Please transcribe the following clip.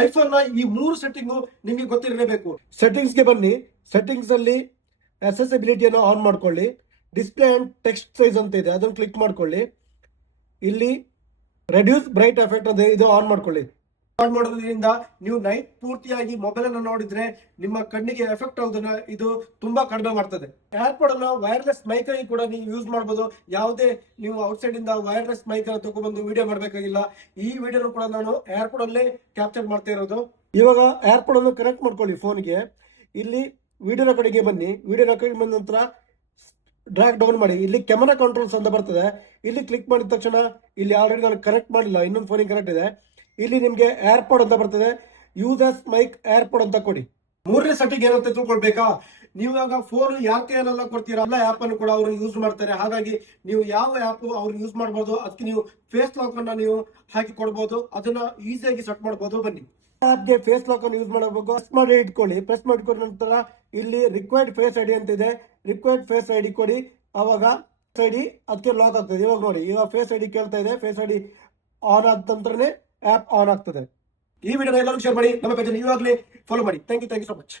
IPhone ನ ಈ 3 setting ನಿಮಗೆ ಗೊತ್ತಿರಲೇಬೇಕು. ಸೆಟ್ಟಿಂಗ್ಸ್ ಗೆ ಬನ್ನಿ. ಸೆಟ್ಟಿಂಗ್ಸ್ ಅಲ್ಲಿ ಅಸೆಸಿಬಿಲಿಟಿಯನ್ನು ಆನ್ ಮಾಡ್ಕೊಳ್ಳಿ. ಡಿಸ್ಪ್ಲೇ ಅಂಡ್ ಟೆಕ್ಸ್ಟ್ ಸೈಜ್ ಅಂತ ಇದೆ, ಅದನ್ನು ಕ್ಲಿಕ್ ಮಾಡ್ಕೊಳ್ಳಿ. ಇಲ್ಲಿ ರೆಡ್ಯೂಸ್ ಬ್ರೈಟ್ ಎಫೆಕ್ಟ್ ಅಂತ ಇದು ಆನ್ ಮಾಡ್ಕೊಳ್ಳಿ. ಆನ್ ಮಾಡೋದ್ರಿಂದ ನೀವು ನೈಟ್ ಪೂರ್ತಿಯಾಗಿ ಮೊಬೈಲ್ ಅನ್ನು ನೋಡಿದ್ರೆ ನಿಮ್ಮ ಕಣ್ಣಿಗೆ ಎಫೆಕ್ಟ್ ಆಗೋದನ್ನ ಇದು ತುಂಬಾ ಕಡಿಮೆ ಮಾಡ್ತದೆ. ಏರ್ಪೋರ್ಟ್ ಅನ್ನ ವೈರ್ಲೆಸ್ ಮೈಕ್ ಆಗಿ ಕೂಡ ನೀವು ಯೂಸ್ ಮಾಡಬಹುದು. ಯಾವುದೇ ನೀವು ಔಟ್ಸೈಡ್ ಇಂದ ವೈರ್ಲೆಸ್ ಮೈಕ್ ಅನ್ನು ತಗೊಂಡ್ಬಂದು ವಿಡಿಯೋ ಮಾಡಬೇಕಾಗಿಲ್ಲ. ಈ ವಿಡಿಯೋನು ಕೂಡ ನಾನು ಏರ್ಪೋರ್ಟ್ ಅಲ್ಲೇ ಕ್ಯಾಪ್ಚರ್ ಮಾಡ್ತಾ ಇರೋದು. ಇವಾಗ ಏರ್ಪೋರ್ಟ್ ಅನ್ನು ಕನೆಕ್ಟ್ ಮಾಡ್ಕೊಳ್ಳಿ ಫೋನ್ಗೆ. ಇಲ್ಲಿ ವಿಡಿಯೋನ ಕಡೆಗೆ ಬನ್ನಿ. ವಿಡಿಯೋನ ಕಡೆಗೆ ಬಂದ ನಂತರ ಡ್ರ್ಯಾಗ್ ಡೌನ್ ಮಾಡಿ. ಇಲ್ಲಿ ಕ್ಯಾಮೆರಾ ಕಂಟ್ರೋಲ್ಸ್ ಅಂತ ಬರ್ತದೆ. ಇಲ್ಲಿ ಕ್ಲಿಕ್ ಮಾಡಿದ ತಕ್ಷಣ ಇಲ್ಲಿ ಆಲ್ರೆಡಿ ನಾನು ಕನೆಕ್ಟ್ ಮಾಡಿಲ್ಲ, ಇನ್ನೊಂದು ಫೋನಿಗೆ ಕನೆಕ್ಟ್ ಇದೆ. ಇಲ್ಲಿ ನಿಮಗೆ ಏರ್ಪೋರ್ಟ್ ಅಂತ ಬರ್ತದೆ. ಯೂಸ್ ಆಸ್ ಮೈಕ್ ಏರ್ಪೋರ್ಟ್ ಅಂತ ಕೊಡಿ. 3ನೇ ಸೆಟ್ಟಿಂಗ್ ಏನಂತ ತಿಳ್ಕೊಳ್ಬೇಕಾ? ನೀವು ಇವಾಗ ಫೋನ್ ಯಾರ ಕೈಯಲ್ಲೆಲ್ಲ ಕೊಡ್ತೀರಾ ಎಲ್ಲ ಆಪ್ ಅನ್ನು ಕೂಡ ಅವರು ಯೂಸ್ ಮಾಡ್ತಾರೆ. ಹಾಗಾಗಿ ನೀವು ಯಾವ ಆಪ್ ಅವ್ರು ಯೂಸ್ ಮಾಡಬಹುದು, ಅದಕ್ಕೆ ನೀವು ಫೇಸ್ ಲಾಕ್ ಅನ್ನ ನೀವು ಹಾಕಿ ಕೊಡಬಹುದು. ಅದನ್ನ ಈಸಿಯಾಗಿ ಸೆಟ್ ಮಾಡಬಹುದು. ಬನ್ನಿ, ಆಪ್ಗೆ ಫೇಸ್ ಲಾಕ್ ಅನ್ನು ಯೂಸ್ ಮಾಡಬೇಕು. ಪ್ರೆಸ್ ಮಾಡಿ ಇಟ್ಕೊಳ್ಳಿ. ಪ್ರೆಸ್ ಮಾಡಿಕೊಂಡ ನಂತರ ಇಲ್ಲಿ ರಿಕ್ವೈರ್ಡ್ ಫೇಸ್ ಐಡಿ ಅಂತ ಇದೆ, ರಿಕ್ವೈರ್ಡ್ ಫೇಸ್ ಐಡಿ ಕೊಡಿ. ಅವಾಗ ಫೇಸ್ ಐಡಿ ಅದಕ್ಕೆ ಲಾಕ್ ಆಗ್ತದೆ. ಇವಾಗ ನೋಡಿ, ಇವಾಗ ಫೇಸ್ ಐಡಿ ಕೇಳ್ತಾ ಇದೆ. ಫೇಸ್ ಐಡಿ ಆನ್ ಆದ ನಂತರನೇ ಆಪ್ ಆನ್ ಆಗ್ತದೆ. ಈ ವಿಡಿಯೋನ ಎಲ್ಲರೂ ಶೇರ್ ಮಾಡಿ, ನಮ್ಮ ಪೇಜ್ ಇವಾಗಲೇ ಫಾಲೋ ಮಾಡಿ. Thank you so much.